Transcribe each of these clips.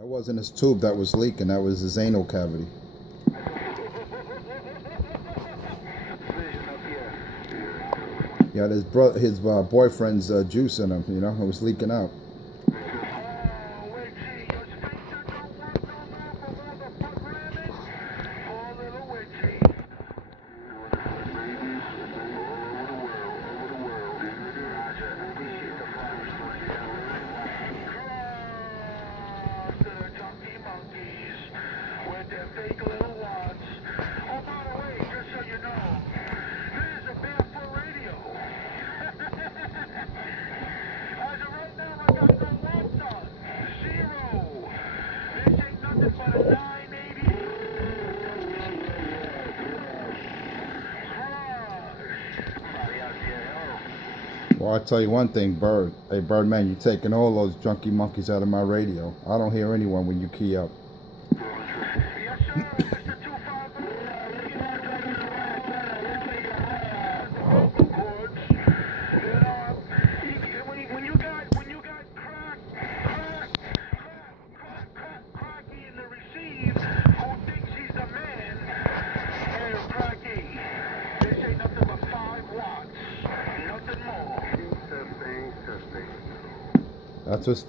That wasn't his tube that was leaking. That was his anal cavity. Yeah, his boyfriend's juice in him. You know, it was leaking out. Well, I tell you one thing, Bird. Hey, Birdman, you taking all those junkie monkeys out of my radio. I don't hear anyone when you key up. That's what's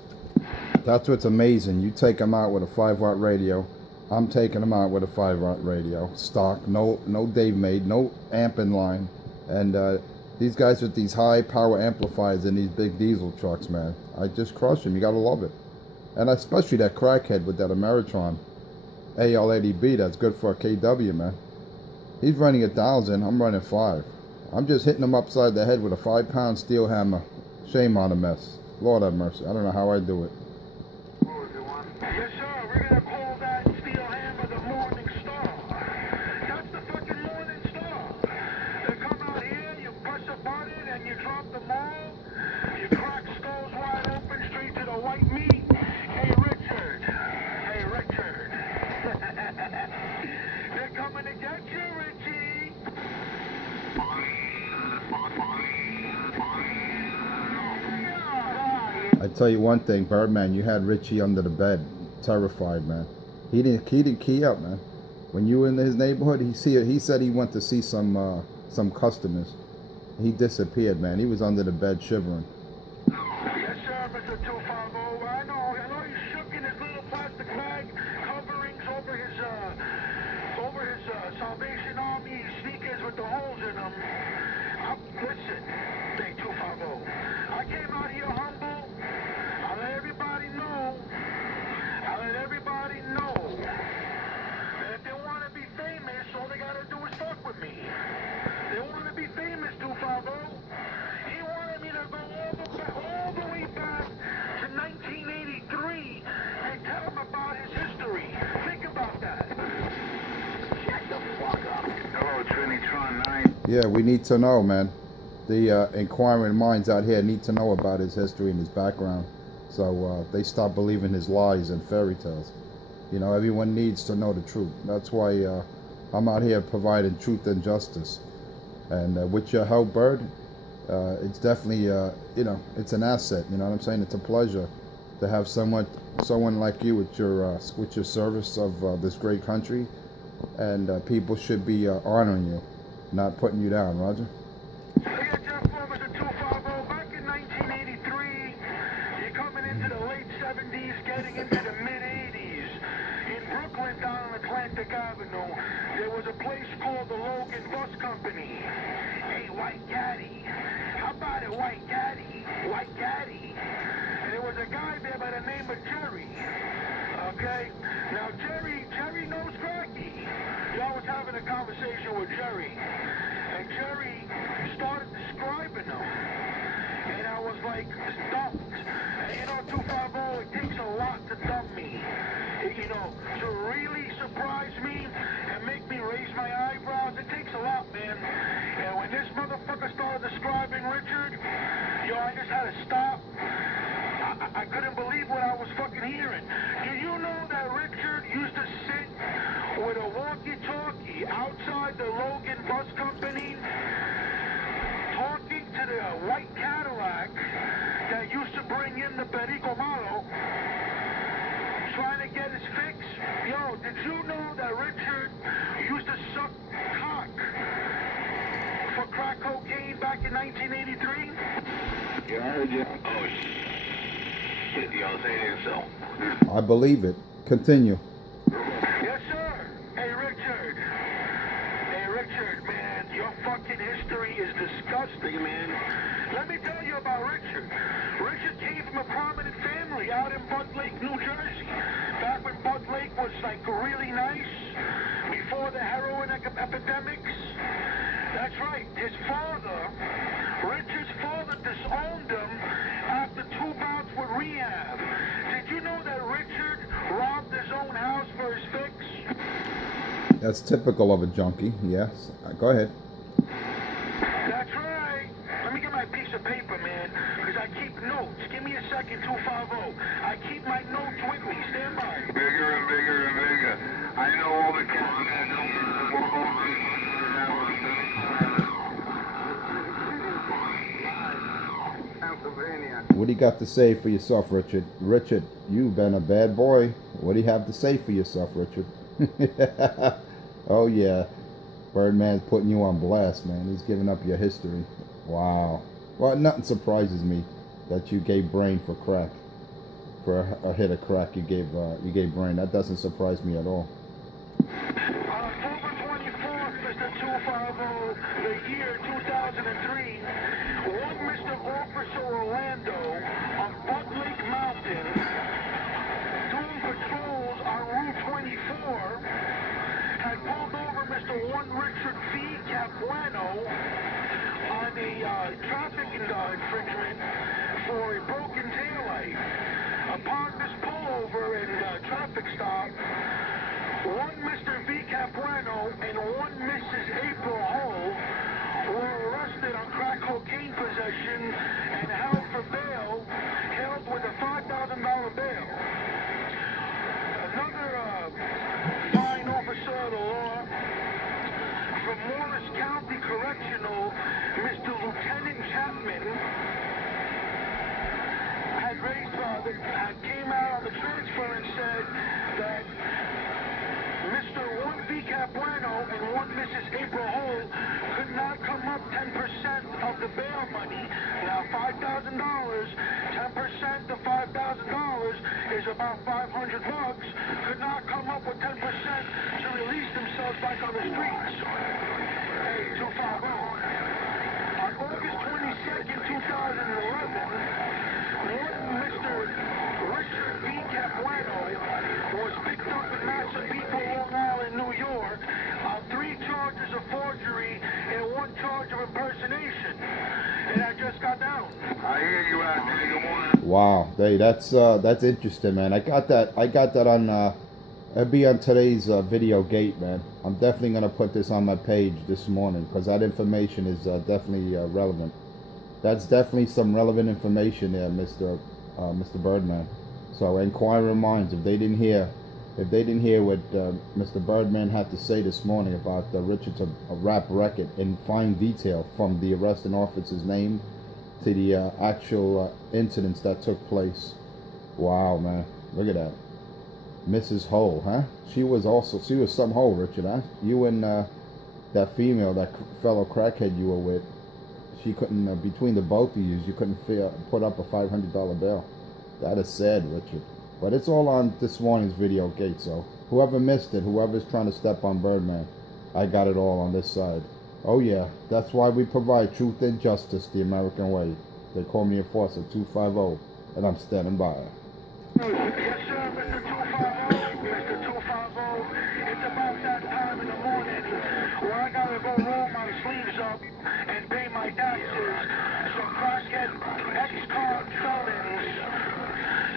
that's what's amazing. You take them out with a 5-watt radio. I'm taking them out with a 5-watt radio. Stock, no Dave made, no amp in line, and these guys with these high power amplifiers in these big diesel trucks, man. I just crush them. You gotta love it, and especially that crackhead with that Ameritron AL80B. That's good for a KW, man. He's running 1,000. I'm running 5. I'm just hitting him upside the head with a 5-pound steel hammer. Shame on a mess. Lord have mercy. I don't know how I do it. Yes, sir. We're going to call that steel hammer the Morning Star. That's the fucking Morning Star. They come out here, you push a button, and you drop the ball. You crack skulls wide open, straight to the white meat. Hey, Richard. Hey, Richard. They're coming to get you, Richie. I tell you one thing, Birdman, you had Richie under the bed, terrified, man. He didn't key up, man. When you were in his neighborhood, he said he went to see some customers. He disappeared, man. He was under the bed shivering. Yes, sir, Mr. 250. I know he's shook in his little plastic bag, coverings over his Salvation Army sneakers with the holes in them. Listen, Big 250. I came out here humble. I'll let everybody know that if they want to be famous, all they got to do is fuck with me. They want to be famous, 250. He wanted me to go all the way back to 1983 and tell him about his history. Think about that. Shut the fuck up. Hello, Trinitron 9. Yeah, we need to know, man. The inquiring minds out here need to know about his history and his background, so they stop believing his lies and fairy tales. You know, everyone needs to know the truth. That's why I'm out here providing truth and justice. And with your help, Bird, it's definitely, it's an asset. You know what I'm saying? It's a pleasure to have someone like you with your service of this great country. And people should be honoring you, not putting you down, Roger. Hey, Jeff Mr. 250. Back in 1983, you're coming into the late 70s, getting into the mid-80s. In Brooklyn, down on Atlantic Avenue, there was a place called the Logan Bus Company. Hey, White Gaddy. How about it, White Gaddy? White Gaddy. And there was a guy there by the name of Jerry. Okay? Now, Jerry knows cracky. You always having a conversation with Jerry. And Jerry started describing them. And I was like, stumped. And you know, 250, it takes a lot to dump me. You know, to really surprise me and make me raise my eyebrows, it takes a lot, man. And when this motherfucker started describing Richard, I just had to stop. I couldn't believe what I was fucking hearing. Do you know that Richard used to sit with a walkie-talkie outside the Logan Bus Company, talking to the white Cadillac that used to bring in the Perico Malo, trying to 1983? Yeah, I heard you. Oh, shit, y'all saying so. I believe it. Continue. Yes, sir. Hey, Richard. Hey, Richard, man, your fucking history is disgusting, man. Let me tell you about Richard. Richard came from a prominent family out in Bud Lake, New Jersey. Back when Bud Lake was, like, really nice, before the heroin epidemics. That's right. His father, Richard's father, disowned him after 2 bouts with rehab. Did you know that Richard robbed his own house for his fix? That's typical of a junkie. Yes. Go ahead. That's right. Let me get my piece of paper, man, because I keep notes. Give me a second, 250. I keep my notes with me. Stand by. Bigger and bigger and bigger. I know all the cats that Pennsylvania. What do you got to say for yourself, Richard? Richard, you've been a bad boy. What do you have to say for yourself, Richard? Oh, yeah. Birdman's putting you on blast, man. He's giving up your history. Wow. Well, nothing surprises me that you gave brain for crack. For a hit of crack, you gave brain. That doesn't surprise me at all. On October 24th, Mr. 250, the year 2003, one Mr. Officer Orlando on Butt Lake Mountain, doing patrols on Route 24, had pulled over Mr. 1 Richard V. Capuano on a traffic infringement for a broken taillight. Upon this pullover and traffic stop, one Mr. V. Capuano and one Mrs. April Hull were arrested on crack cocaine possession and held for bail, held with a $5,000 bail. Another fine officer of the law from Morris County Correctional, Mr. Lieutenant Chapman, came out on the transfer and said that Mr. 1 V. Capuano and 1 Mrs. April Hull could not come up 10% of the bail money. Now, $5,000, 10% of $5,000 is about $500. Could not come up with 10% to release themselves back on the streets. Hey, 250. On August 22nd, 2011, Mr. Richard V. Capuano was picked up in Massapequa, Long Island, New York, on 3 charges of forgery and 1 charge of impersonation. And I just got down. I hear you out there. Good morning. Wow, hey, that's interesting, man. I got that on it'll be on today's video gate, man. I'm definitely gonna put this on my page this morning because that information is definitely relevant. That's definitely some relevant information there, Mr. Birdman. So inquiring minds, if they didn't hear what Mr. Birdman had to say this morning about Richard's rap record in fine detail, from the arresting officer's name to the actual incidents that took place. Wow, man, look at that. Mrs. Hull, huh? She was some hoe, Richard, huh? You and that female, that fellow crackhead you were with, she couldn't, between the both of you couldn't put up a $500 bail. That is sad, Richard. But it's all on this morning's video gate, so whoever missed it, whoever's trying to step on Birdman, I got it all on this side. Oh yeah, that's why we provide truth and justice the American way. They call me Enforcer 250, and I'm standing by. Yes, sir, Mr. 250. Mr. 250. It's about that time in the morning where I gotta go roll my sleeves up and pay my taxes. So crackhead ex-con felons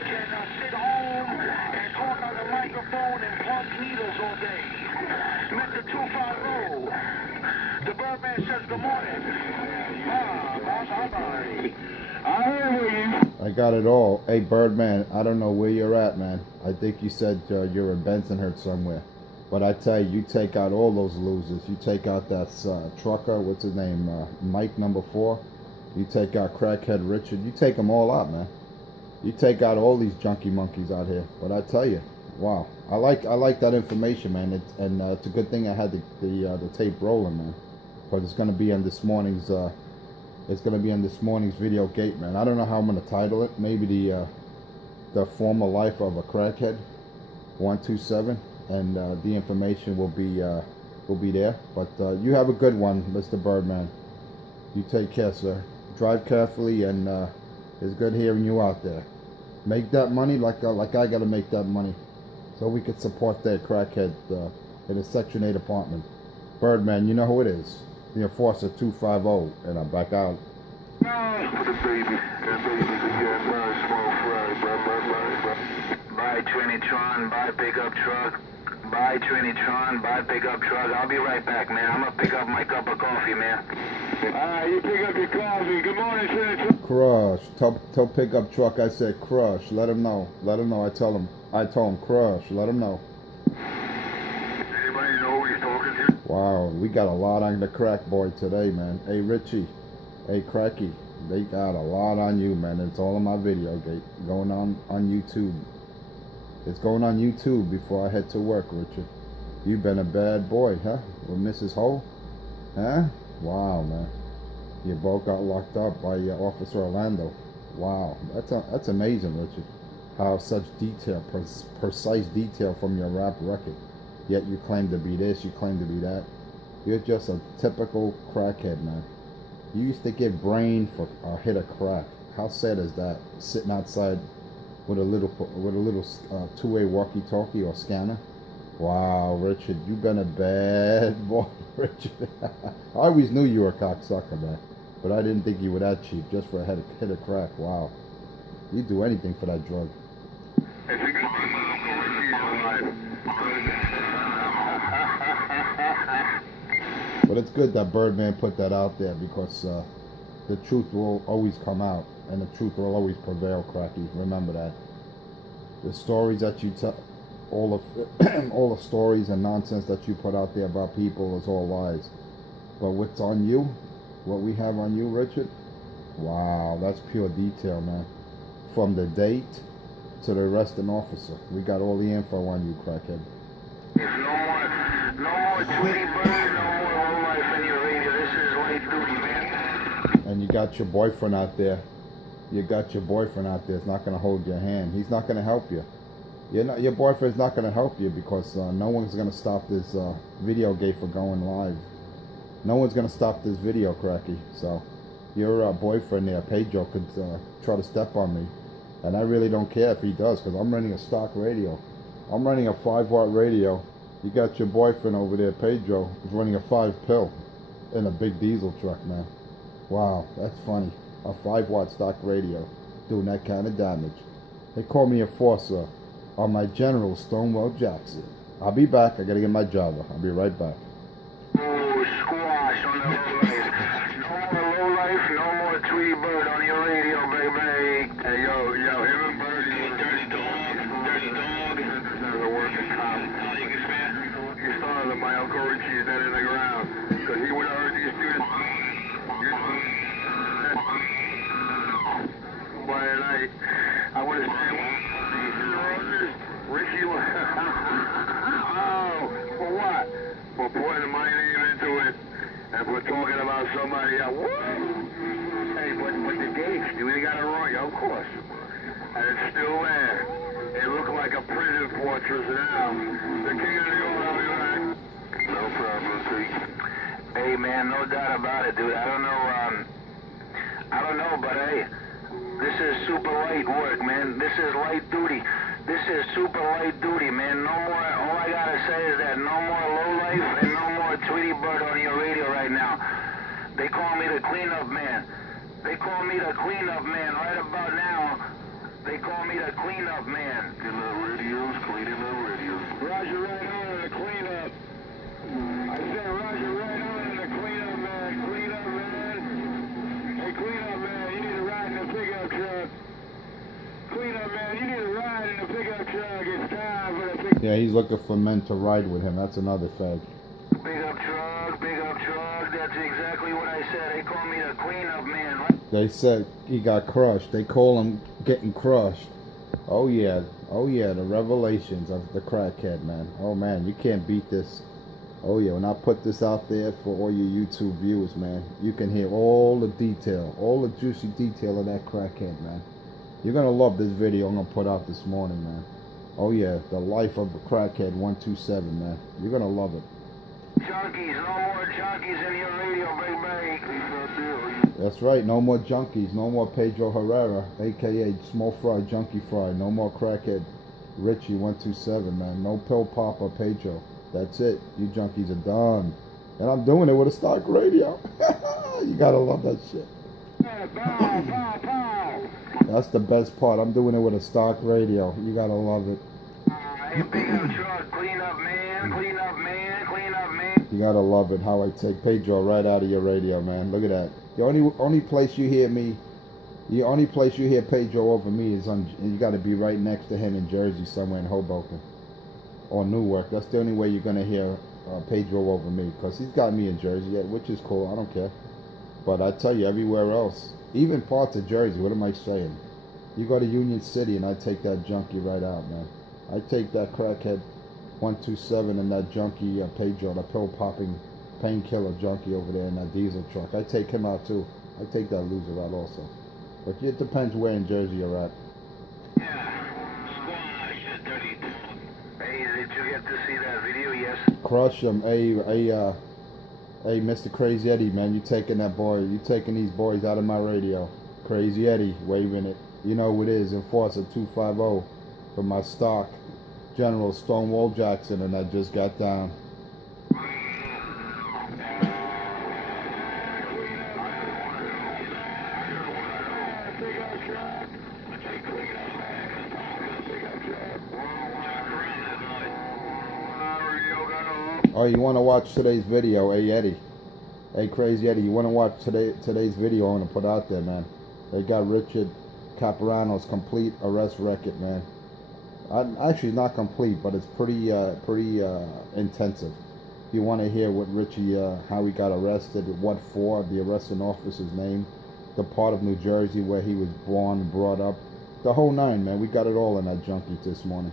can sit home and talk on the microphone and plug needles all day. Mr. 250. The Birdman says good morning. I got it all. Hey, Birdman, I don't know where you're at, man. I think you said you're in Bensonhurst somewhere. But I tell you, you take out all those losers. You take out that trucker, what's his name, Mike number 4. You take out Crackhead Richard. You take them all out, man. You take out all these junkie monkeys out here. But I tell you, wow. I like that information, man. It's a good thing I had the tape rolling, man. But it's going to be on this morning's It's gonna be on this morning's video gate, man. I don't know how I'm gonna title it. Maybe the former life of a crackhead, 127, and the information will be there. But you have a good one, Mr. Birdman. You take care, sir. Drive carefully, and it's good hearing you out there. Make that money like I gotta make that money, so we could support that crackhead in a Section 8 apartment. Birdman, you know who it is. The Enforcer 250, and I'm back out. Bye, Trinitron. Bye, pickup truck. Bye, Trinitron. Bye, pickup truck. I'll be right back, man. I'm gonna pick up my cup of coffee, man. You pick up your coffee. Good morning, Trinitron. Crush. Tell pickup truck I said crush. Let him know. Let him know. I told him crush. Let him know. Anybody know who he's talking to? Wow, we got a lot on the crack boy today, man. Hey Richie, hey Cracky, they got a lot on you, man. It's all in my video going on YouTube. It's going on YouTube before I head to work, Richard. You've been a bad boy, huh? With Mrs. Ho? Huh? Wow, man. You both got locked up by Officer Orlando. Wow, that's amazing, Richard. How such detail, precise detail from your rap record. Yet you claim to be this, you claim to be that. You're just a typical crackhead, man. You used to get brain for a hit of crack. How sad is that? Sitting outside with a little two-way walkie-talkie or scanner. Wow, Richard, you've been a bad boy, Richard. I always knew you were a cocksucker, man, but I didn't think you were that cheap just for a hit of crack. Wow, you'd do anything for that drug. It's a good thing my Uncle Richie is alive. But it's good that Birdman put that out there, because the truth will always come out, and the truth will always prevail, Cracky. Remember that. The stories that you tell, all the stories and nonsense that you put out there about people is all lies. But what's on you, what we have on you, Richard, wow, that's pure detail, man. From the date to the arresting officer, we got all the info on you, crackhead. No more Tweety Bird, no more Low Life in your radio. This is light duty, man. And you got your boyfriend out there. You got your boyfriend out there. It's not going to hold your hand. He's not going to help you. Your boyfriend's not going to help you, because no one's going to stop this video gate for going live. No one's going to stop this video, Cracky. So your boyfriend there, Pedro, could try to step on me. And I really don't care if he does, because I'm running a stock radio. I'm running a 5-watt radio. You got your boyfriend over there, Pedro, who's running a 5-pill in a big diesel truck, man. Wow, that's funny. A 5-watt stock radio doing that kind of damage. They call me Enforcer on my General Stonewall Jackson. I'll be back. I gotta get my Java. I'll be right back. Oh, squash on the Low Life. No more Low Life, no more Tweety Bird on your radio, baby. Hey, yo, him and Birdie, dirty dog. There's a working cop. He's telling that my Uncle Richie is dead in the ground, because he would have heard these students. By the night, I would have said, Richie, oh, for what? For putting my name into it, and for talking about somebody else. Hey, but the gates, dude, they got it wrong, of course. And it's still there. It looked like a prison fortress now. The king of New York, I'll be back. No problem, Pete. Hey, man, no doubt about it, dude. I don't know, but hey, this is super light work, man. This is light duty. This is super light duty, man. No more, all I gotta say is that no more Low Life and no more Tweety Bird on your radio right now. They call me the cleanup man. They call me the cleanup man right about now. They call me the cleanup man. Cleaning up radios, cleaning up radios. Roger, right on the cleanup. I said Roger, right on the cleanup man. Cleanup man. Hey, cleanup man, you need to ride in the pickup truck. Cleanup man, you need to ride in the pickup truck. It's time for the pickup. Yeah, he's looking for men to ride with him. That's another fag. Pickup truck, pickup truck. That's exactly what I said. They call me the cleanup man. They said he got crushed. They call him getting crushed. Oh yeah, the revelations of the crackhead, man. Oh man, you can't beat this. Oh yeah, when I put this out there for all your YouTube viewers, man, you can hear all the detail, all the juicy detail of that crackhead, man. You're gonna love this video I'm gonna put out this morning, man. Oh yeah, the life of the crackhead 127, man. You're gonna love it. Junkies, no more junkies in your radio, baby. That's right, no more junkies, no more Pedro Herrera, aka Small Fry Junkie Fry, no more crackhead Richie 127, man. No pill popper Pedro. That's it. You junkies are done. And I'm doing it with a stock radio. You gotta love that shit. That's the best part. I'm doing it with a stock radio. You gotta love it. Hey, big up truck, clean up, man, clean up, man, clean up, man. You gotta love it how I take Pedro right out of your radio, man. Look at that. The only place you hear me, the only place you hear Pedro over me is on. You gotta be right next to him in Jersey, somewhere in Hoboken or Newark. That's the only way you're gonna hear Pedro over me, because he's got me in Jersey, which is cool. I don't care. But I tell you, everywhere else, even parts of Jersey, what am I saying? You go to Union City and I take that junkie right out, man. I take that crackhead 127 and that junkie Pedro, the pill popping painkiller junkie over there in that diesel truck. I take him out too. I take that loser out also. But it depends where in Jersey you're at. Yeah, squash, dirty dog. Hey, did you get to see that video? Yes. Crush him. Hey, Mr. Crazy Eddie, man, you taking that boy, you taking these boys out of my radio. Crazy Eddie, waving it. You know who it is, Enforcer 250 from my stock. General Stonewall Jackson, and I just got down. Oh, you want to watch today's video, hey Eddie? Hey Crazy Eddie, you want to watch today's video I'm going to put out there, man? They got Richard Caparano's complete arrest record, man. Actually, not complete, but it's pretty intensive. If you want to hear what Richie, how he got arrested, what for, the arresting officer's name, the part of New Jersey where he was born and brought up, the whole nine, man. We got it all in that junkie this morning.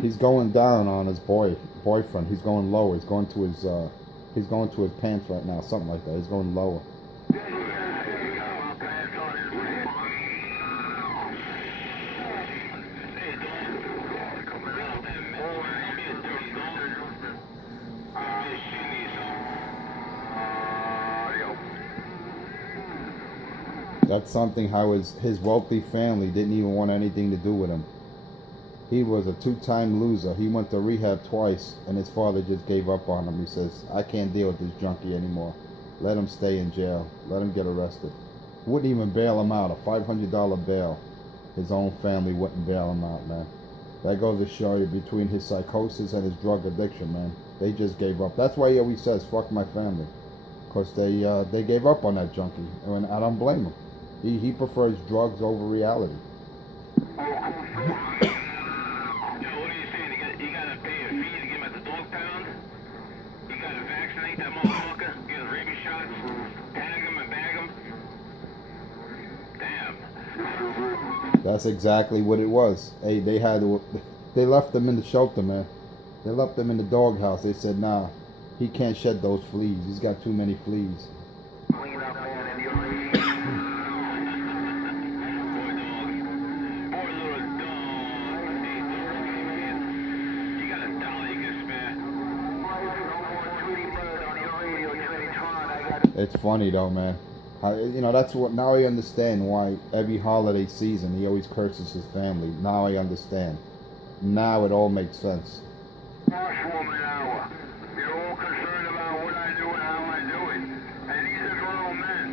He's going down on his boyfriend. He's going lower. He's going to his pants right now, something like that. He's going lower. That's something how his wealthy family didn't even want anything to do with him. He was a two-time loser. He went to rehab twice, and his father just gave up on him. He says, I can't deal with this junkie anymore. Let him stay in jail. Let him get arrested. Wouldn't even bail him out. A $500 bail. His own family wouldn't bail him out, man. That goes to show you between his psychosis and his drug addiction, man. They just gave up. That's why he always says, fuck my family. Because they gave up on that junkie. And I don't blame him. He prefers drugs over reality. That motherfucker, get his rabies shots, tag him and bag him. Damn. That's exactly what it was. Hey, they left him in the shelter, man. They left him in the doghouse. They said, nah, he can't shed those fleas. He's got too many fleas. Clean up, man, and you're ready. Poor little dog. Hey, dog. You got a dollar you can spare. It's funny though, man. That's what, now I understand why every holiday season he always curses his family. Now I understand. Now it all makes sense. Washwoman hour. You're all concerned about what I do and how I do it. And these are grown men.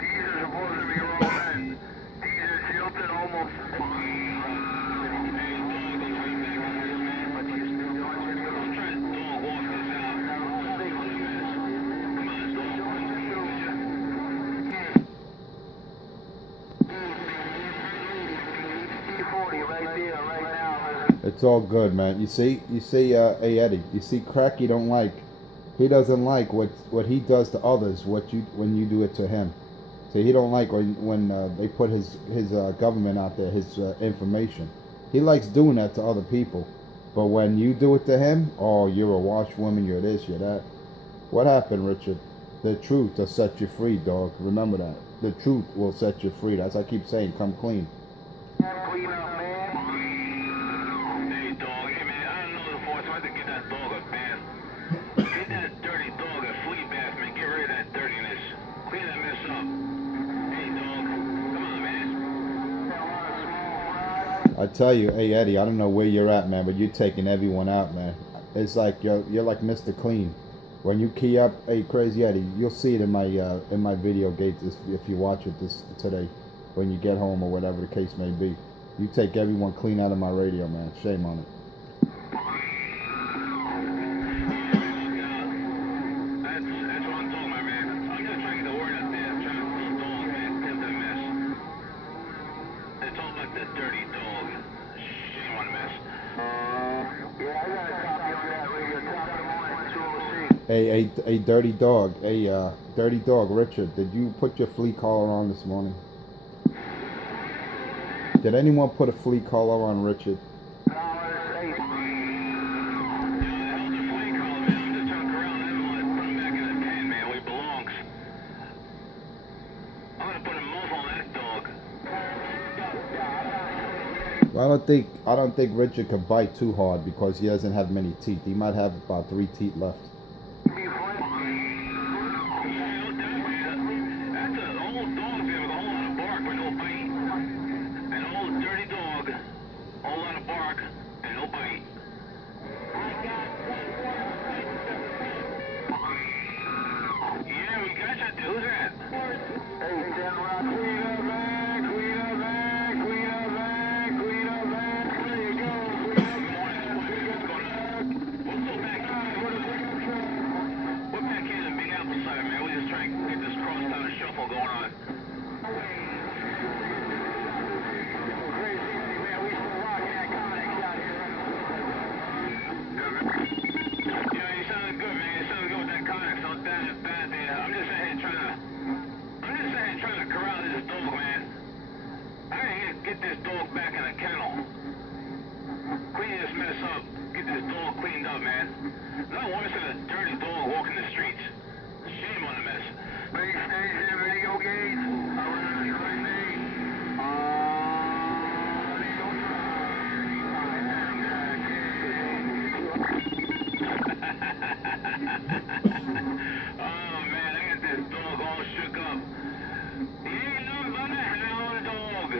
These are supposed to be grown men. These are tilted almost. It's all good, man. You see, hey Eddie, you see, Cracky don't like He doesn't like what he does to others. When you do it to him. So he don't like when they put his government out there, his information. He likes doing that to other people. But when you do it to him, oh, you're a washwoman, you're this, you're that. What happened, Richard? The truth will set you free, dog. Remember that. The truth will set you free. That's I keep saying, come clean. Clean up, man. Hey, dog. Hey, man, I don't know the force. I have to get that dog a bath. Get that dirty dog a flea bath, man. Get rid of that dirtiness. Clean that mess up. Hey, dog. Come on, man. I tell you, hey Eddie, I don't know where you're at, man, but you're taking everyone out, man. It's like you're like Mr. Clean. When you key up, hey Crazy Eddie, you'll see it in my video gates if you watch it this today, when you get home or whatever the case may be. You take everyone clean out of my radio, man. Shame on it. That's what I'm talking about, man. I'm just trying to get the word out there. I'm trying to pull dog, man. Get that mess. It's all about the dirty dog. Shame on the mess. Yeah, I got a copy on that radio. Top of the morning, 206. Hey, dirty dog. Hey, dirty dog, Richard. Did you put your flea collar on this morning? Did anyone put a flea collar on Richard? I don't think Richard could bite too hard because he doesn't have many teeth. He might have about 3 teeth left. That's an old dog there with a whole lot of bark but no bite. An old dirty dog, a whole lot of bark and no bite. Yeah, we got you. Who's that? Hey, Tim Rock, clean up, man. Clean up, man. Clean up, man. Clean up, man. There you go. Clean up, man. We'll go back in. We're back in the Big Apple side, man. We're just trying to get this crosstown shuffle going on. Get this dog back in the kennel. Clean this mess up. Get this dog cleaned up, man. No worse than a dirty dog walking the streets. Shame on the mess. Base station, video gate. Around your right name. Oh, man, I got this dog all shook up. He ain't nothing but a hound dog.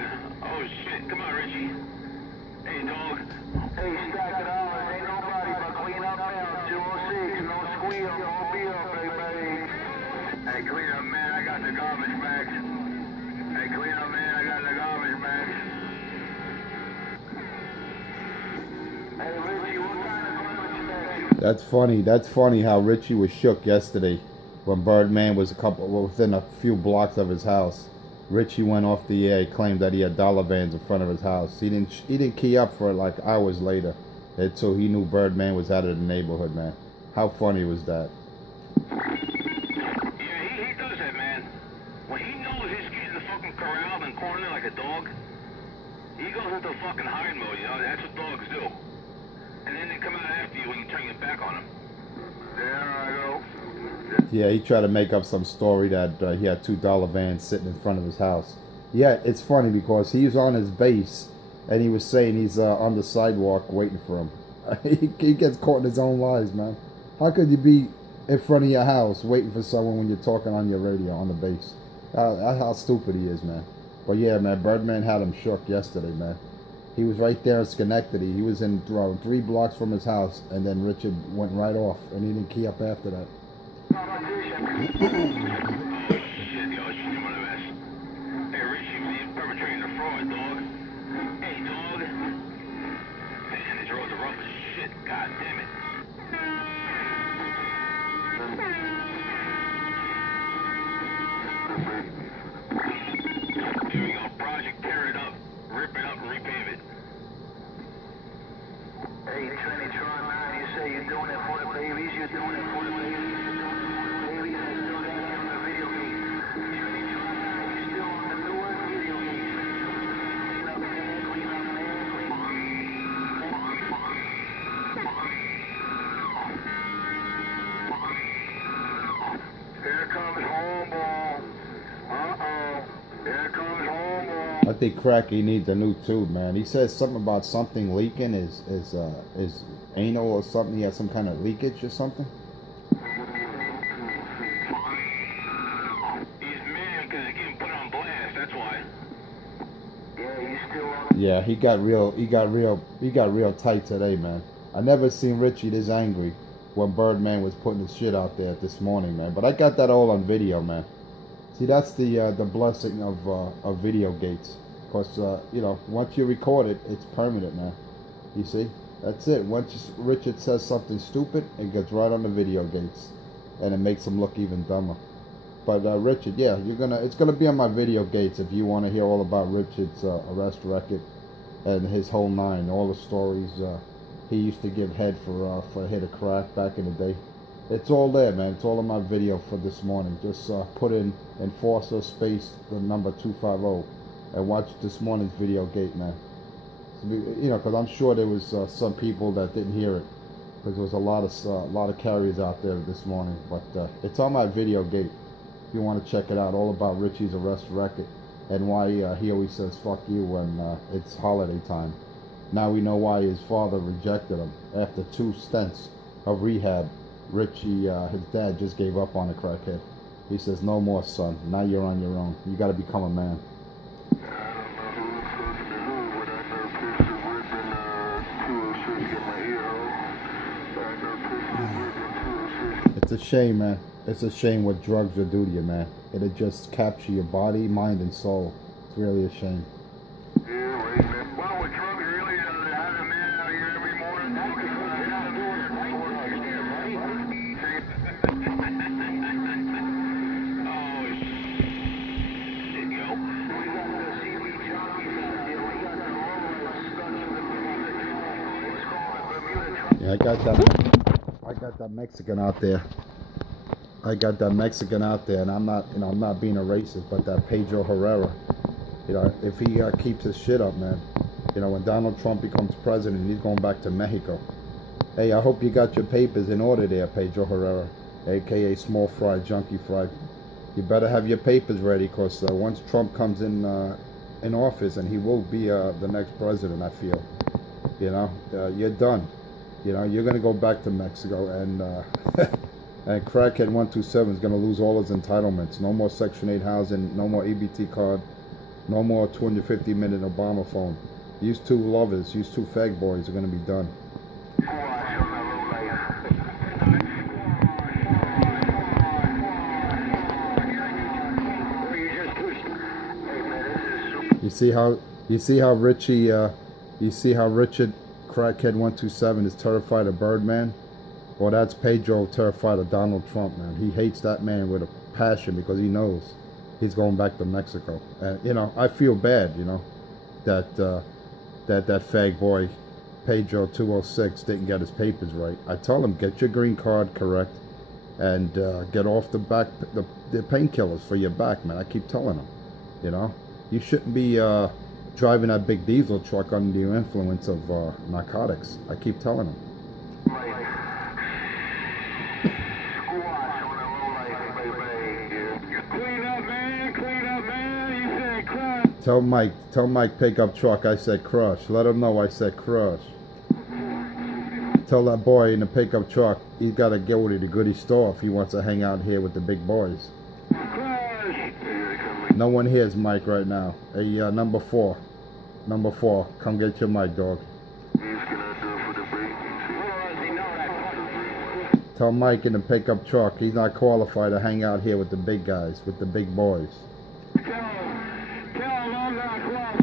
Oh shit, come on Richie. Hey dog. Hey, stack it out. Ain't nobody but clean up now. 206, no squeal, no beat up, everybody. Hey, clean up man, I got the garbage bags. Hey, clean up man, I got the garbage bags. Hey Richie, what kind of garbage bags? That's funny how Richie was shook yesterday when Birdman was within a few blocks of his house. Richie went off the air. He claimed that he had dollar vans in front of his house. He didn't key up for it like hours later until he knew Birdman was out of the neighborhood, man. How funny was that? Yeah, he does that, man. When he knows he's getting the fucking corralled and cornered like a dog, he goes into fucking hide mode, you know? That's what dogs do. And then they come out after you when you turn your back on them. There I go. Yeah, he tried to make up some story that he had $2 vans sitting in front of his house. Yeah, it's funny because he's on his base and he was saying he's on the sidewalk waiting for him. He gets caught in his own lies, man. How could you be in front of your house waiting for someone when you're talking on your radio on the base? That's how stupid he is, man. But yeah, man, Birdman had him shook yesterday, man. He was right there in Schenectady. He was in 3 blocks from his house, and then Richard went right off, and he didn't key up after that. Oh shit, yo, shit, what a mess. Hey Richie, you're perpetrating a fraud, dog. Hey dog. Man, these roads are rough as shit, god damn it. Here we go, project, tear it up, rip it up and repave it. Hey, Trinitron 9, you say you're doing it for the babies, you're doing it for the babies. think Cracky needs a new tube, man. He says something about something leaking. Is anal or something? He has some kind of leakage or something. He's mad because he's getting put on blast. That's why. Yeah, you still on? Yeah, he got real tight today, man. I never seen Richie this angry when Birdman was putting his shit out there this morning, man. But I got that all on video, man. See, that's the blessing of video gates. Cause you know, once you record it, it's permanent, man. You see, that's it. Once Richard says something stupid, it gets right on the video gates, and it makes him look even dumber. But Richard, yeah, it's gonna be on my video gates if you want to hear all about Richard's arrest record and his whole nine, all the stories he used to give head for a hit of crack back in the day. It's all there, man. It's all in my video for this morning. Just put in Enforcer space the number 250 and watch this morning's video gate, man. You know, because I'm sure there was some people that didn't hear it, because there was a lot of carriers out there this morning. But it's on my video gate. If you want to check it out, all about Richie's arrest record and why he always says "fuck you" when it's holiday time. Now we know why his father rejected him after 2 stints of rehab. Richie, his dad, just gave up on the crackhead. He says, "No more, son. Now you're on your own. You got to become a man." It's a shame, man. It's a shame what drugs will do to you, man. It'll just capture your body, mind, and soul. It's really a shame. Yeah, I got that Mexican out there. And I'm not being a racist, but that Pedro Herrera, you know, if he keeps his shit up, man, you know, when Donald Trump becomes president, he's going back to Mexico. Hey, I hope you got your papers in order there, Pedro Herrera, aka Small Fry, Junkie Fry. You better have your papers ready, because once Trump comes in office, and he will be the next president, I feel, you know, you're done. You know, you're going to go back to Mexico, and and Crackhead 127 is going to lose all his entitlements. No more Section 8 housing, no more EBT card, no more 250-minute Obama phone. These 2 lovers, these 2 fag boys are going to be done. You see how Richard Crackhead 127 is terrified of Birdman? Well, that's Pedro terrified of Donald Trump, man. He hates that man with a passion, because he knows he's going back to Mexico. And you know, I feel bad, you know, that that fag boy Pedro 206 didn't get his papers right. I tell him, get your green card correct, and get off the painkillers for your back, man. I keep telling him, you know, you shouldn't be driving that big diesel truck under the influence of narcotics. I keep telling him. Tell Mike pickup truck I said crush. Let him know I said crush. Tell that boy in the pickup truck he's got to go to the goodie store if he wants to hang out here with the big boys. No one hears Mike right now. Hey, number 4, come get your mic, dog. Tell Mike in the pickup truck he's not qualified to hang out here with the big guys, with the big boys.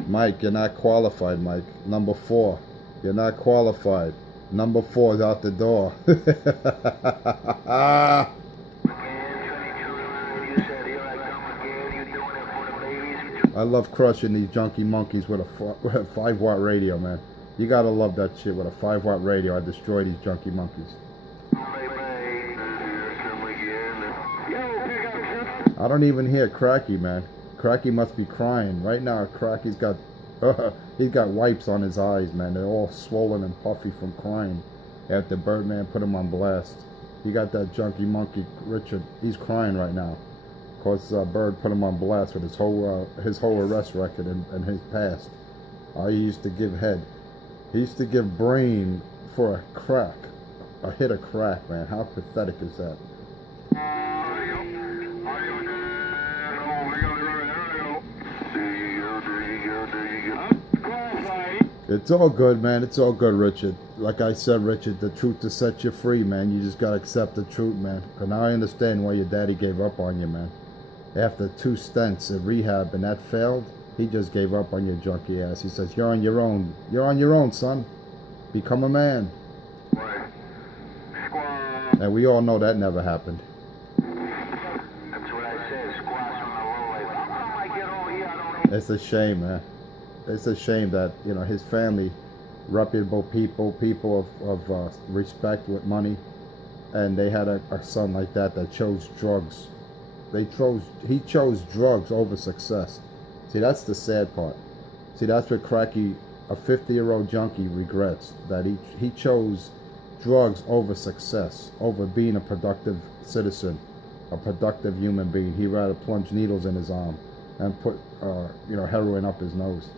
Mike, you're not qualified, Mike. Number 4, you're not qualified. Number 4 is out the door. I love crushing these junkie monkeys with a 5-watt radio, man. You gotta love that shit with a 5-watt radio. I destroy these junkie monkeys. I don't even hear Cracky, man. Cracky must be crying right now. Cracky's got he's got wipes on his eyes, man. They're all swollen and puffy from crying after Birdman put him on blast. You got that junkie monkey Richard. He's crying right now. Cause Bird put him on blast with his whole arrest record and his past. He used to give head. He used to give brain for a crack, a hit of crack, man. How pathetic is that? It's all good, man. It's all good, Richard. Like I said, Richard, the truth to set you free, man. You just gotta accept the truth, man. Cause now I understand why your daddy gave up on you, man. After 2 stints at rehab and that failed, he just gave up on your junkie ass. He says, "You're on your own. You're on your own, son. Become a man." And we all know that never happened. That's what I said, squash on the low life. How come I get over here, I don't It's a shame, man. It's a shame that, you know, his family, reputable people of respect with money, and they had a son like that chose drugs. He chose drugs over success. See, that's the sad part. See, that's what Cracky, a 50-year-old junkie, regrets. That he chose drugs over success, over being a productive citizen, a productive human being. He'd rather plunge needles in his arm and put, heroin up his nose.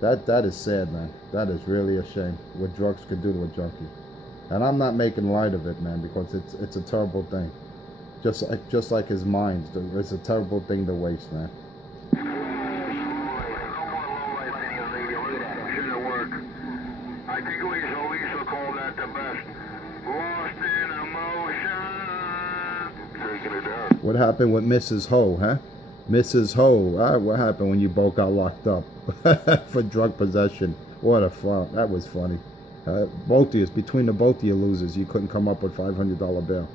That is sad, man. That is really a shame what drugs could do to a junkie. And I'm not making light of it, man, because it's a terrible thing. Just like his mind, it's a terrible thing to waste, man. I think Lisa called that the best. Lost in emotion. Taking it down. What happened with Mrs. Ho, huh? Mrs. Ho, what happened when you both got locked up for drug possession? What a fun. That was funny. Both of you, between the both of you losers, you couldn't come up with $500 bail.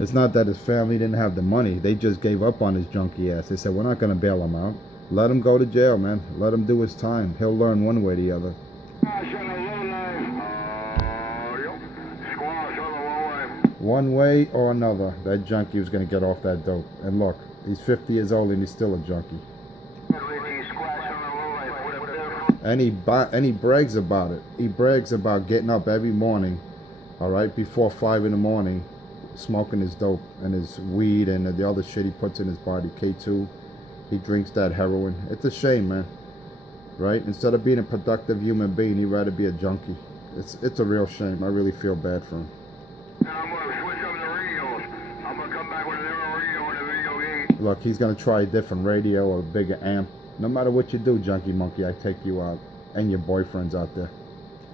It's not that his family didn't have the money. They just gave up on his junkie ass. They said, "We're not going to bail him out. Let him go to jail, man. Let him do his time. He'll learn one way or the other." One way or another, that junkie was going to get off that dope. And look, he's 50 years old and he's still a junkie. And he brags about it. He brags about getting up every morning, all right, before 5 in the morning, smoking his dope and his weed and the other shit he puts in his body, K2. He drinks that heroin. It's a shame, man. Right? Instead of being a productive human being, he'd rather be a junkie. It's a real shame. I really feel bad for him. Now I'm going to switch up the radios. I'm going to come back with a different radio and a video game. Look, he's going to try a different radio or a bigger amp. No matter what you do, Junkie Monkey, I take you out. And your boyfriend's out there.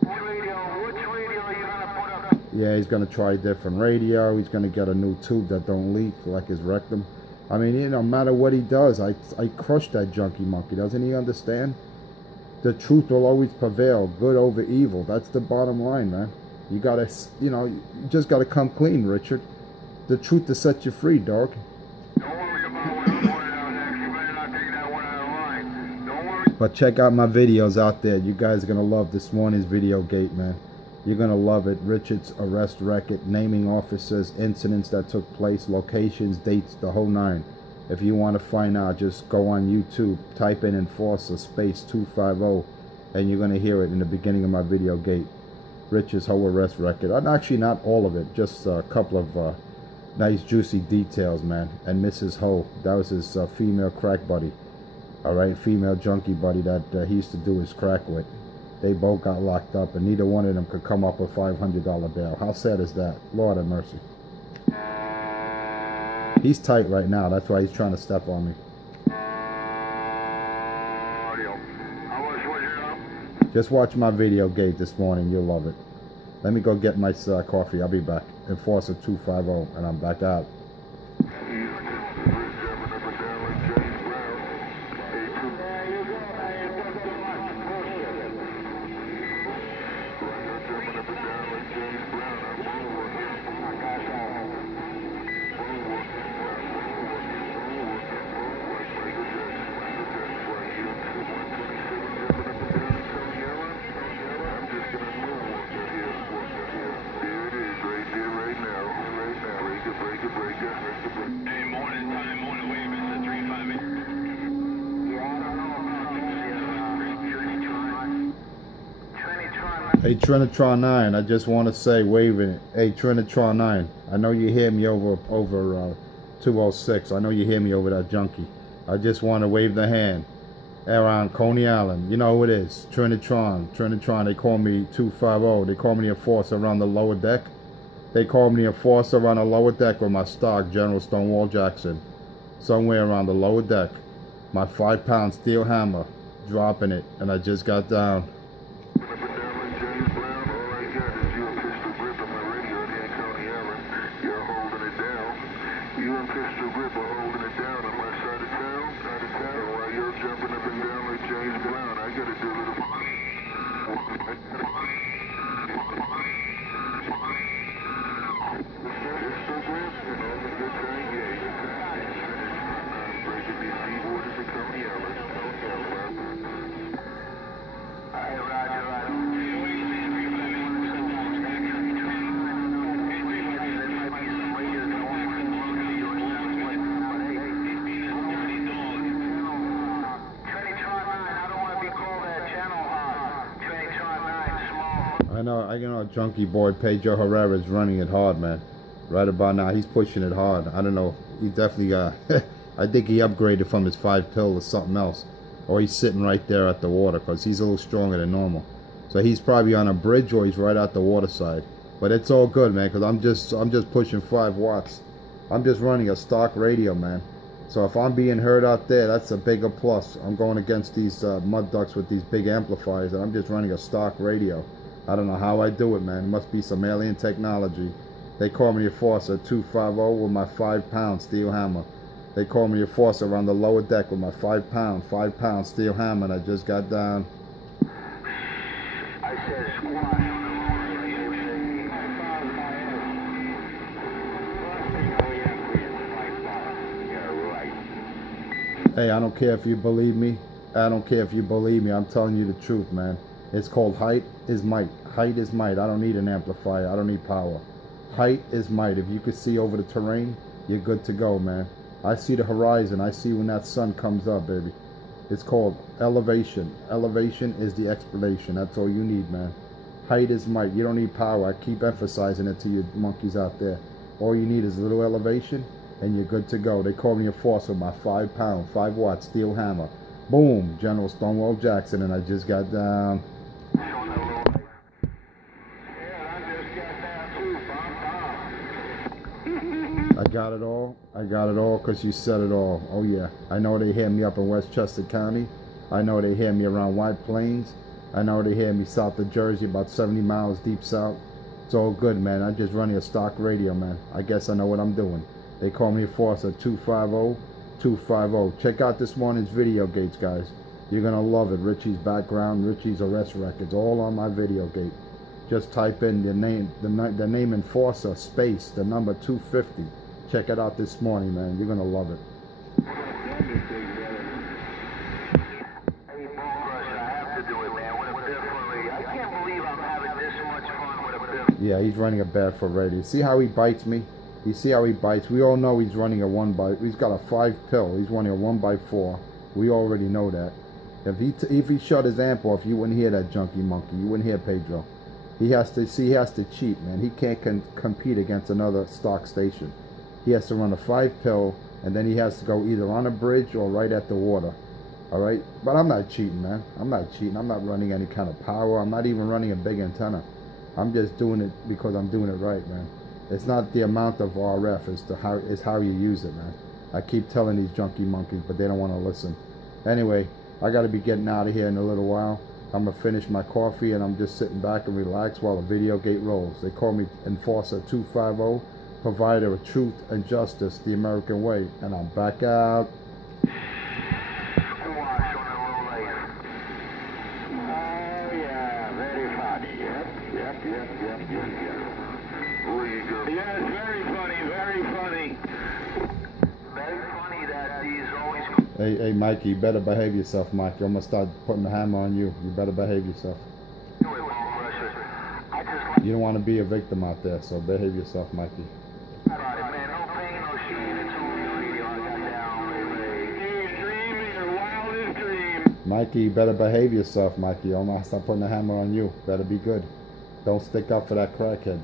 Which radio are you going to put up? Yeah, he's going to try a different radio. He's going to get a new tube that don't leak like his rectum. I mean, no matter what he does, I crush that Junkie Monkey. Doesn't he understand? The truth will always prevail. Good over evil. That's the bottom line, man. You gotta, you just gotta come clean, Richard. The truth to set you free, dog. Don't worry about what I'm pointing out next. You better not take that one out of line. Don't worry. But check out my videos out there. You guys are gonna love this morning's video gate, man. You're gonna love it. Richard's arrest record, naming officers, incidents that took place, locations, dates, the whole 9. If you want to find out, just go on YouTube, type in Enforcer space 250, and you're gonna hear it in the beginning of my video gate. Richard's whole arrest record. And actually, not all of it, just a couple of nice, juicy details, man. And Mrs. Ho, that was his female crack buddy. All right, female junkie buddy that he used to do his crack with. They both got locked up, and neither one of them could come up with $500 bail. How sad is that? Lord have mercy. He's tight right now. That's why he's trying to step on me. Just watch my video gate this morning. You'll love it. Let me go get my coffee. I'll be back. Enforcer 250, and I'm back out. Hey Trinitron 9, I just want to say, waving it. Hey Trinitron 9, I know you hear me over 206. I know you hear me over that junkie. I just want to wave the hand around Coney Island. You know who it is. Trinitron. They call me 250. They call me the enforcer around the lower deck. They call me the enforcer around the lower deck with my stock, General Stonewall Jackson. Somewhere around the lower deck. My 5-pound steel hammer. Dropping it. And I just got down. You and Pistol Grip are holding it down on my side of town. And while you're jumping up and down like James Brown, I gotta do a little. Pistol Grip and all the good thing, yeah, you can breaking these keyboards and Coney Island. Alright, Roger. I know junkie boy Pedro Herrera is running it hard, man. Right about now, he's pushing it hard. I don't know. He definitely got, I think he upgraded from his 5 pill to something else. Or he's sitting right there at the water because he's a little stronger than normal. So he's probably on a bridge or he's right at the water side. But it's all good, man, because I'm just pushing 5 watts. I'm just running a stock radio, man. So if I'm being heard out there, that's a bigger plus. I'm going against these mud ducks with these big amplifiers, and I'm just running a stock radio. I don't know how I do it, man. It must be some alien technology. They call me a Enforcer 250 with my 5-pound steel hammer. They call me a Enforcer around the lower deck with my 5-pound steel hammer, and I just got down. I said squash. Hey, I don't care if you believe me. I don't care if you believe me. I'm telling you the truth, man. It's called height is might. Height is might. I don't need an amplifier. I don't need power. Height is might. If you could see over the terrain, you're good to go, man. I see the horizon. I see when that sun comes up, baby. It's called elevation. Elevation is the explanation. That's all you need, man. Height is might. You don't need power. I keep emphasizing it to you monkeys out there. All you need is a little elevation, and you're good to go. They call me a force with my 5-pound, 5-watt steel hammer. Boom, General Stonewall Jackson, and I just got down. I got it all. I got it all because you said it all. Oh yeah. I know they hear me up in Westchester County. I know they hear me around White Plains. I know they hear me south of Jersey, about 70 miles deep south. It's all good, man. I'm just running a stock radio, man. I guess I know what I'm doing. They call me a Enforcer 250. Check out this morning's video gates, guys. You're gonna love it. Richie's background, Richie's arrest records, all on my video gate. Just type in the name Enforcer space the number 250. Check it out this morning, man. You're gonna love it. Yeah, he's running a Barefoot radio. See how he bites me? You see how he bites? We all know he's running a 1x. He's got a 5 pill. He's running a 1x4. We already know that. If he shut his amp off, you wouldn't hear that junkie monkey. You wouldn't hear Pedro. He has to cheat, man. He can't compete against another stock station. He has to run a 5 pill, and then he has to go either on a bridge or right at the water. All right? But I'm not cheating, man. I'm not cheating. I'm not running any kind of power. I'm not even running a big antenna. I'm just doing it because I'm doing it right, man. It's not the amount of RF. It's how you use it, man. I keep telling these junkie monkeys, but they don't want to listen. Anyway, I got to be getting out of here in a little while. I'm going to finish my coffee, and I'm just sitting back and relax while the video gate rolls. They call me Enforcer 250, provider of truth and justice the American way. And I'm back out. Yes, very funny, very funny. Very funny that these always... Hey, Mikey, you better behave yourself, Mikey. I'm going to start putting the hammer on you. You better behave yourself. You don't want to be a victim out there, so behave yourself, Mikey. Mikey, you better behave yourself, Mikey. I'm going to start putting the hammer on you. Better be good. Don't stick up for that crackhead.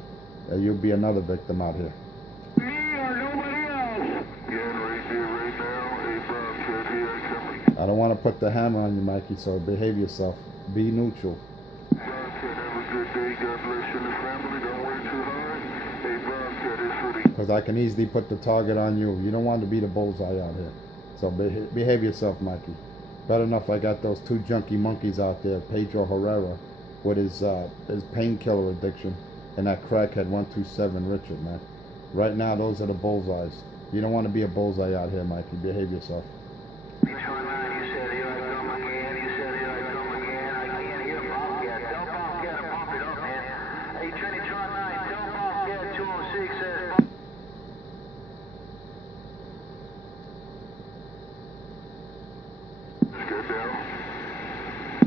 You'll be another victim out here. want to put the hammer on you, Mikey, so behave yourself. Be neutral. Bob said, have a good day. God bless you and the family. Don't work too hard. Hey, Bob said it's for the... Because I can easily put the target on you. You don't want to be the bullseye out here. So behave yourself, Mikey. Bad enough I got those two junkie monkeys out there, Pedro Herrera, with his painkiller addiction, and that crackhead 127 Richard, man. Right now, those are the bullseyes. You don't want to be a bullseye out here, Mikey. Behave yourself.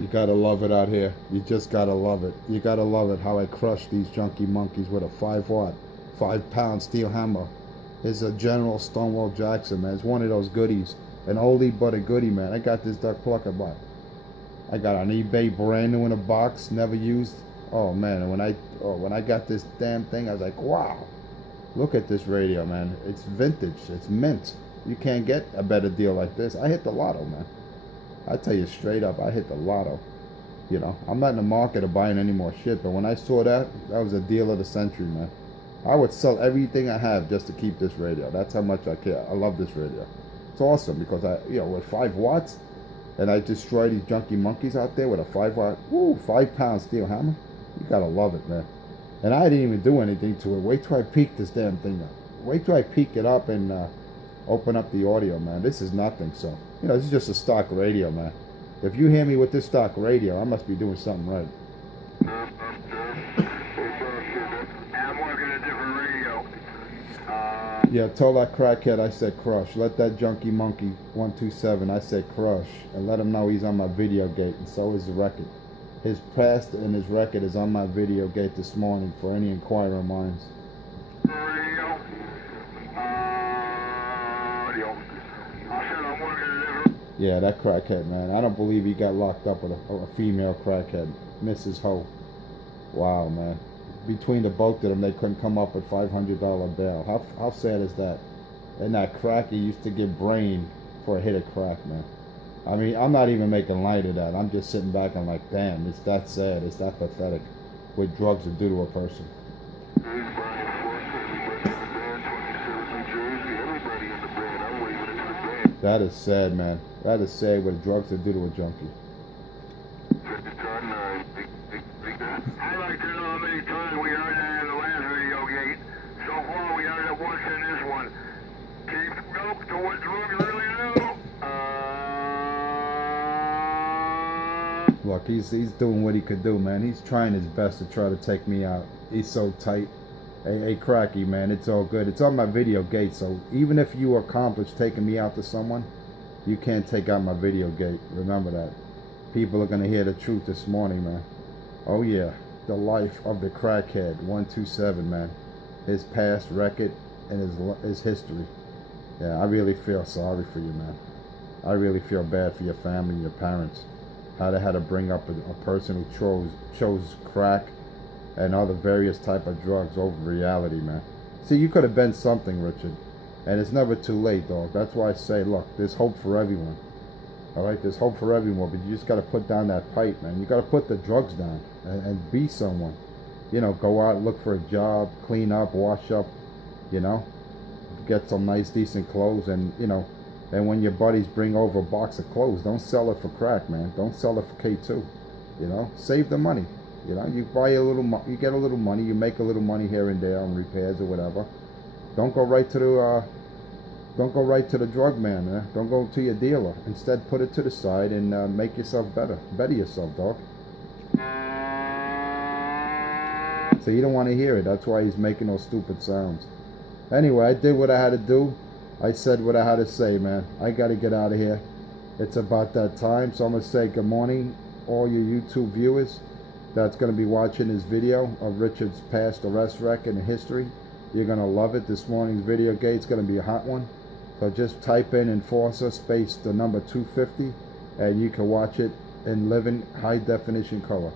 You gotta love it out here. You just gotta love it. You gotta love it how I crush these junkie monkeys with a 5-watt, 5-pound steel hammer. It's a General Stonewall Jackson, man. It's one of those goodies. An oldie but a goodie, man. I got this duck plucker bot. I got it on eBay, brand new in a box, never used. Oh man, and when I got this damn thing, I was like, wow. Look at this radio, man. It's vintage. It's mint. You can't get a better deal like this. I hit the lotto, man. I tell you straight up, I hit the lotto. You know, I'm not in the market of buying any more shit, but when I saw that was a deal of the century, man. I would sell everything I have just to keep this radio. That's how much I care. I love this radio. It's awesome because with 5 watts, and I destroy these junkie monkeys out there with a 5-watt, 5-pound steel hammer. You gotta love it, man. And I didn't even do anything to it. Wait till I peak this damn thing up. Wait till I peak it up and open up the audio, man. This is nothing. So, this is just a stock radio, man. If you hear me with this stock radio, I must be doing something right. I'm working a different radio. Yeah, tell that crackhead I said crush. Let that junkie monkey 127, I said crush. And let him know he's on my video gate, and so is the record. His past and his record is on my video gate this morning for any inquiring minds. Radio. Audio. I said I'm working a different... Yeah, that crackhead, man. I don't believe he got locked up with a female crackhead, Mrs. Ho. Wow, man. Between the both of them, they couldn't come up with $500 bail. How sad is that? And that cracker used to get brain for a hit of crack, man. I mean, I'm not even making light of that. I'm just sitting back and like, damn, it's that sad. It's that pathetic what drugs will do to a person. That is sad, man. That is sad what drugs will do to a junkie. I'd like to know how many times we heard that in the last video gate. So far, we heard it once in this one. Keep milk to what drugs really do. Look, he's doing what he could do, man. He's trying his best to try to take me out. He's so tight. Hey, Cracky, man, it's all good. It's on my video gate, so even if you accomplish taking me out to someone, you can't take out my video gate. Remember that. People are going to hear the truth this morning, man. Oh, yeah. The life of the crackhead, 127, man. His past record and his history. Yeah, I really feel sorry for you, man. I really feel bad for your family and your parents. How they had to bring up a person who chose crack and other various type of drugs over reality, man. See, you could have been something, Richard. And it's never too late, dog. That's why I say, look, there's hope for everyone. All right, there's hope for everyone, but you just got to put down that pipe, man. You got to put the drugs down and be someone. Go out, look for a job, clean up, wash up, get some nice, decent clothes, and, and when your buddies bring over a box of clothes, don't sell it for crack, man. Don't sell it for K2. Save the money. You buy a little, you get a little money, you make a little money here and there on repairs or whatever. Don't go right to the drug man, man. Don't go to your dealer. Instead, put it to the side and make yourself better. Better yourself, dog. So you don't want to hear it. That's why he's making those stupid sounds. Anyway, I did what I had to do. I said what I had to say, man. I got to get out of here. It's about that time. So I'm going to say good morning, all your YouTube viewers that's going to be watching this video of Richard's past arrest record and history. You're going to love it. This morning's video gate's going to be a hot one. So just type in Enforcer space the number 250 and you can watch it in living high definition color.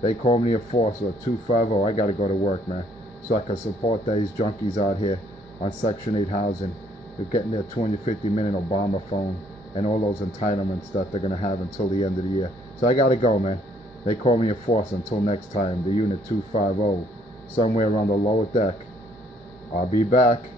They call me Enforcer 250. I got to go to work, man. So I can support these junkies out here on Section 8 housing. They're getting their 250-minute Obama phone and all those entitlements that they're gonna have until the end of the year. So I gotta go, man. They call me a force. Until next time, the Unit 250, somewhere on the lower deck. I'll be back.